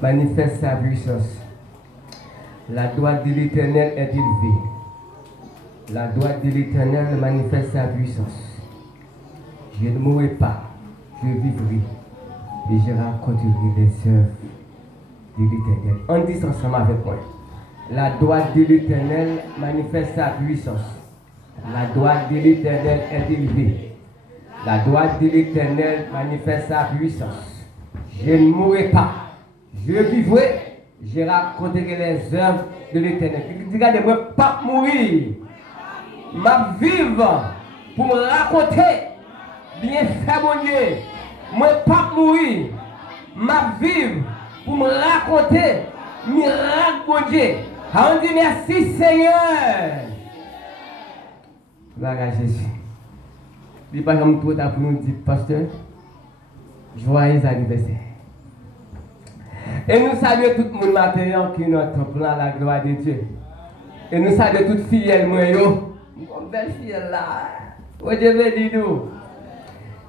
manifeste sa puissance. La droite de l'Éternel est élevée. La droite de l'Éternel manifeste sa puissance. Je ne mourrai pas, je vivrai et je raconterai les œuvres de l'Éternel. On dit ça ensemble avec moi. La droite de l'Éternel manifeste sa puissance. La droite de l'Éternel est élevée. La droite de l'Éternel manifeste sa puissance. Je ne mourrai pas, je vivrai, je raconterai les œuvres de l'Éternel. Regardez-moi, pas mourir, ma vivre pour me raconter bien fait mon Dieu. Moi pas mourir, ma vivre pour me raconter miracle mon Dieu. On dit merci Seigneur. Gloire à Jésus. Il n'est pas comme tout à pour nous dire, pasteur, joyeux anniversaire. Et nous saluons tout le monde maintenant qui est notre plan, la gloire de Dieu. Et nous saluons toutes fidèles, moi, une belle fille là. Où Dieu bénit nous.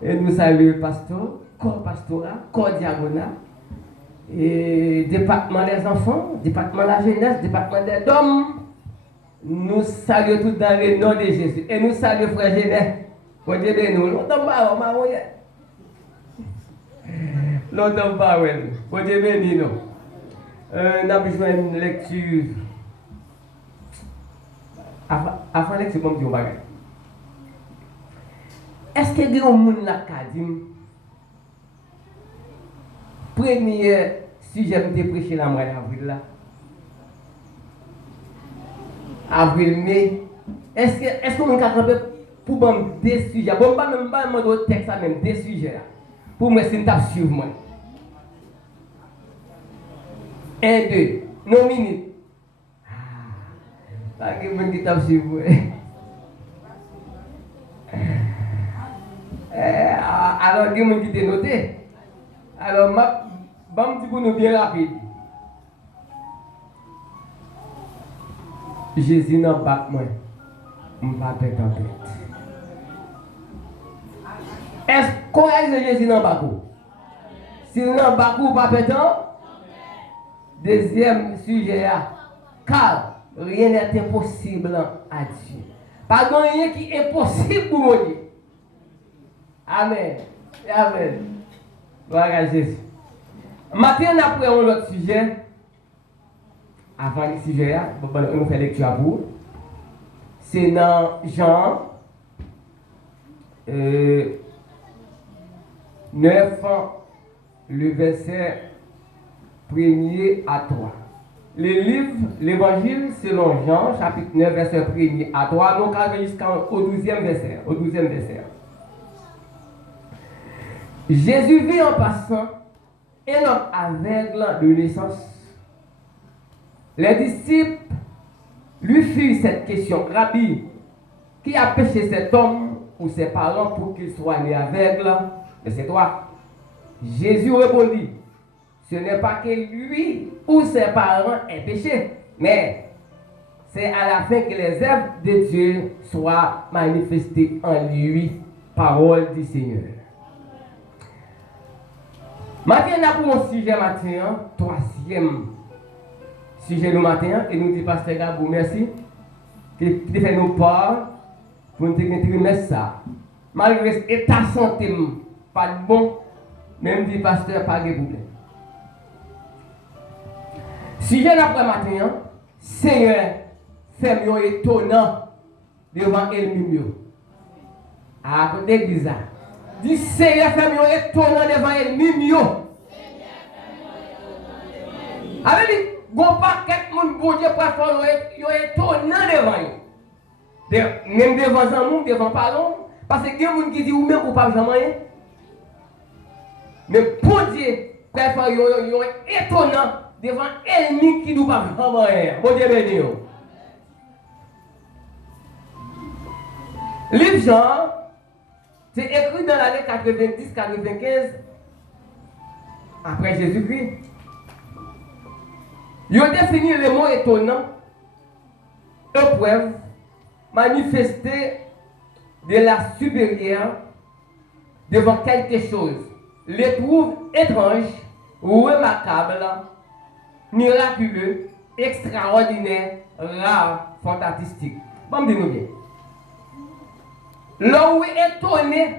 Et nous saluons le pasteur, corps pastoral, corps diagonal, et département des enfants, département de la jeunesse, département des hommes. Nous saluons tous dans le nom de Jésus. Et nous saluons frère Génet. Où Dieu bénit nous. Longtemps pas, maman. Longtemps pas, où Dieu bénit nous. Nous avons besoin d'une lecture. Avant lecture, je vais dire un bagage. Est-ce que il y a un monde qui dit premier sujet que je prêché dans le mois d'avril là? Avril-mai. Est-ce qu'on a attrapé pour me des sujets? Bon, pas même pas le texte, même des sujets là. Pour me c'est une table suivre moi. 1, 2, non minutes. Pas que mon qui table suivre moi. Alors, il y a des gens qui t'ont noté. Alors, je vais dire pour nous bien rapide. Jésus n'a pas moi. Je ne vais pas perdre en tête. Est-ce qu'on a dit Jésus n'a pas coup? S'il n'a pas coup, pas perdre. Deuxième sujet, car rien n'est impossible à Dieu. Pas de rien qui est impossible pour mon Dieu. Amen. Amen. Gloire à Jésus. Maintenant, après un autre sujet. Avant le sujet, on fait lecture à vous. C'est dans Jean 9, le verset 1er à 3. Le livre, l'évangile selon Jean, chapitre 9, verset 1er à 3, donc jusqu'au 12e verset. Au 12e verset. Jésus vit en passant un homme aveugle de naissance. Les disciples lui firent cette question: Rabbi, qui a péché cet homme ou ses parents pour qu'il soit né aveugle? Verset 3. Jésus répondit: ce n'est pas que lui ou ses parents aient péché, mais c'est à la fin que les œuvres de Dieu soient manifestées en lui. Parole du Seigneur. Maintenant, on a pour mon sujet matin, troisième sujet du matin, et nous dit Pasteur Gabou, merci, qui fait nous part pour nous dire ça. Malgré l'état de santé, pas de bon, même dit Pasteur, pas de problème. Sujet d'après matin, Seigneur, fait-moi étonnant devant elle-même. À côté de l'église. Dis Seigneur, fait-moi étonnant devant elle-même. Avec dit, bon paquet de monde, bon Dieu, parfois, il est étonnant devant eux. Même devant Zamou, devant Palon, parce qu'il y a des gens qui disent, ou même ou pas jamais. Mais pour Dieu, parfois, il est étonnant devant ennemi qui nous pas vraiment. Bon Dieu béni. Livre Jean, c'est écrit dans l'année 90-95 après Jésus-Christ. Il a défini le mot étonnant, épreuve, manifester de la supérieure devant quelque chose. Les trouve étrange, remarquable, miraculeux, extraordinaire, rare, fantastique. Bon, dis-nous bien. L'homme est étonné.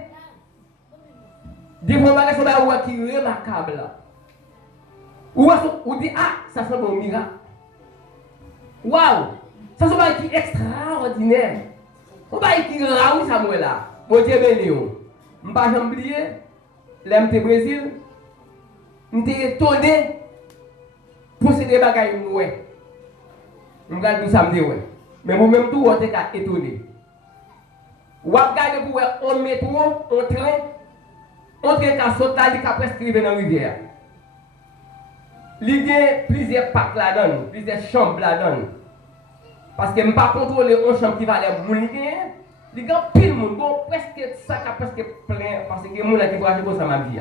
Des fois, qui est remarquable. Ou dit, ah, ça fait un miracle. Waouh! Ça c'est qui extraordinaire. On va qui raoult ça moi là. Bon Dieu béni. Je ne vais pas oublier l'MT Brésil. Je suis étonné pour ces bagages ouais. Je regarde tout ça me dit ouais. Mais vous même tout vous êtes étonné. Ou regardez pour on métro, on train, on train qui saute là, qui presque arrivé dans la rivière. Il y a plusieurs packs là-dedans, plusieurs chambres là-dedans. Parce que je ne peux pas contrôler une chambre qui va aller mourir. Il y a pile de monde, presque ça qui presque plein, parce que les gens qui voyagent pour ça m'a dit.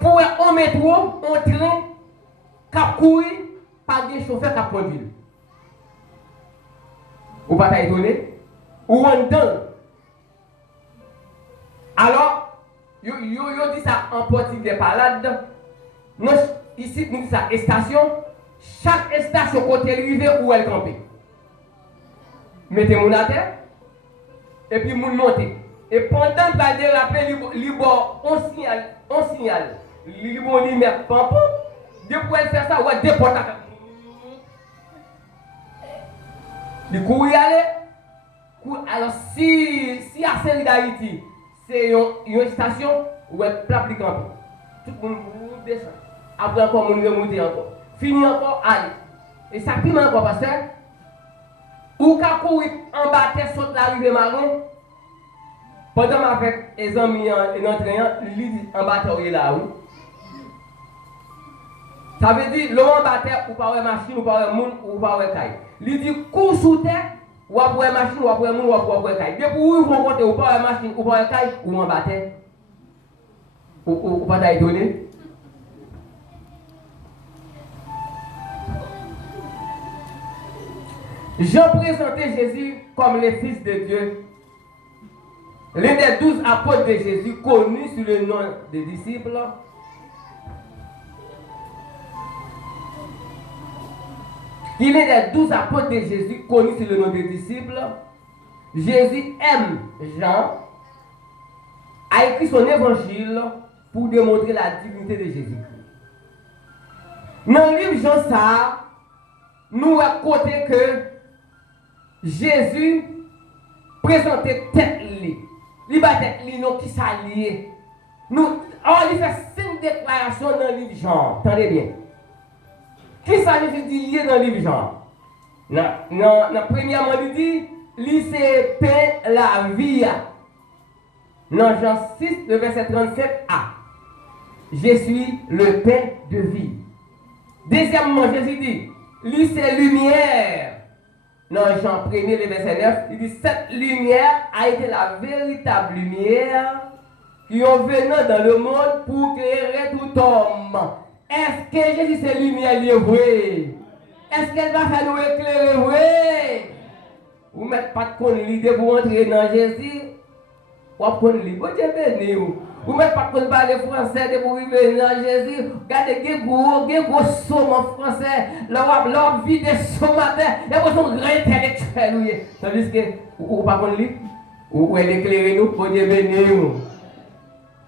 Pour un métro, un train, qui courir, pas de chauffeur qui conduit. Ou pas étonné? Ou en dedans. Alors, yo dit ça en portique des palades. Nous, ici, nous disons ça, station. Chaque station côté arrivé où elle campe. Mettez mon à terre. Et puis mon monter. Et pendant que va déraper, on signale. Il met pam. Depuis elle fait ça, ouais, déporte. Du coup, il y aller. Alors, si à Saint-D'Haïti, c'est une station où elle plaque les camps. Tout le monde descend. Après encore, on remonte encore. Fini encore, allez. Et ça prime encore parce que, ou qu'à courir en bas, saute la rive marron. Pendant que avec les amis et notre lui dit en bas, il est là, oui. Ça veut dire, l'homme en bas, ou pas une machine, ou pas un monde, ou pas un caille. Il dit, cours sous terre, ou après une machine, ou après un monde, ou après un caille. Depuis où ils vont compter, ou pas une machine, ou pas un caille, ou en bas, ou pas t'étonner. Jean présentait Jésus comme le Fils de Dieu. L'un des 12 apôtres de Jésus, connu sous le nom des disciples. Il est des 12 apôtres de Jésus, connu sous le nom des disciples. Jésus aime Jean, a écrit son évangile pour démontrer la dignité de Jésus-Christ. Dans le livre Jean ça, nous racontons que Jésus présentait tête li. Il bat tête li non qui s'allié. Nous il fait 5 déclarations dans le livre Jean. Attendez bien. Qui ça veut dire lié dans le livre Jean? Premièrement, il dit lui c'est pain la vie. Dans Jean 6, le verset 37a. Je suis le pain de vie. Deuxièmement, Jésus dit lui c'est lumière. Dans Jean 1, le verset 9, il dit cette lumière a été la véritable lumière qui est venue dans le monde pour éclairer tout homme. Est-ce que Jésus c'est lumière liée vrai? Est-ce qu'elle va faire nous éclairer vrai? Vous ne mettez pas de con l'idée pour entrer dans Jésus? Vous apprenez l'idée, vous béni. Vous ne mettez pas de parler français pour arriver dans Jésus. Regardez, il y a gros somme en français. Leur vie de ce matin, il y a un grand intellectuel. Tandis que vous ne pas de l'idée? Vous éclairez nous pour Dieu béni.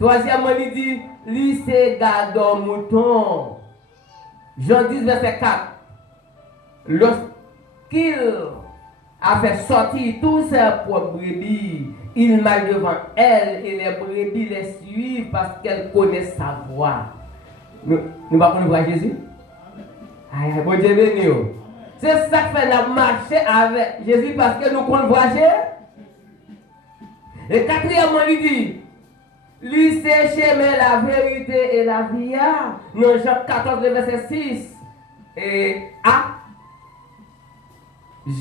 Troisièmement, il dit, lui c'est gardeur mouton. Jean 10, verset 4. Lorsqu'il a fait sortir tous ses propres brebis, il marche devant elle et les brebis les suivent parce qu'elles connaissent sa voix. Nous ne pouvons pas voir Jésus? Aïe, bon Dieu béni. C'est ça qui fait la marcher avec Jésus parce que nous pouvons voir Jésus. Et quatrièmement, il dit, lui c'est chemin, la vérité et la vie. Dans Jean 14, verset 6 et A.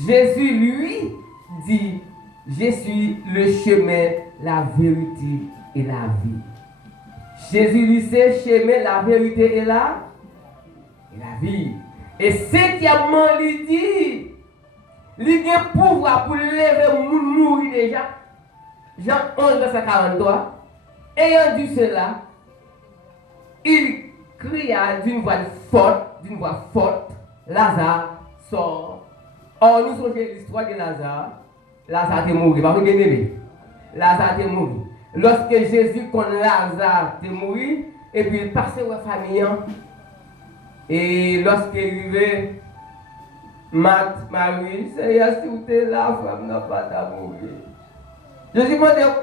Jésus lui dit, je suis le chemin, la vérité et la vie. Jésus lui c'est chemin, la vérité et la vie. Et ce qui a lui dit, il a pouvoir pour lever mourir déjà. Jean 11, verset 43. Ayant dit cela, il cria d'une voix forte, Lazare sort. Or, nous sommes l'histoire de Lazare. Lazare est mort, parce que bien aimé. Lazare est mort. Lorsque Jésus connaît Lazare est mort, et puis il passait aux familles. Et lorsqu'il est arrivé, Marthe, Marie, Seigneur, si vous êtes là, femme n'a pas d'amour. Jésus m'a dit,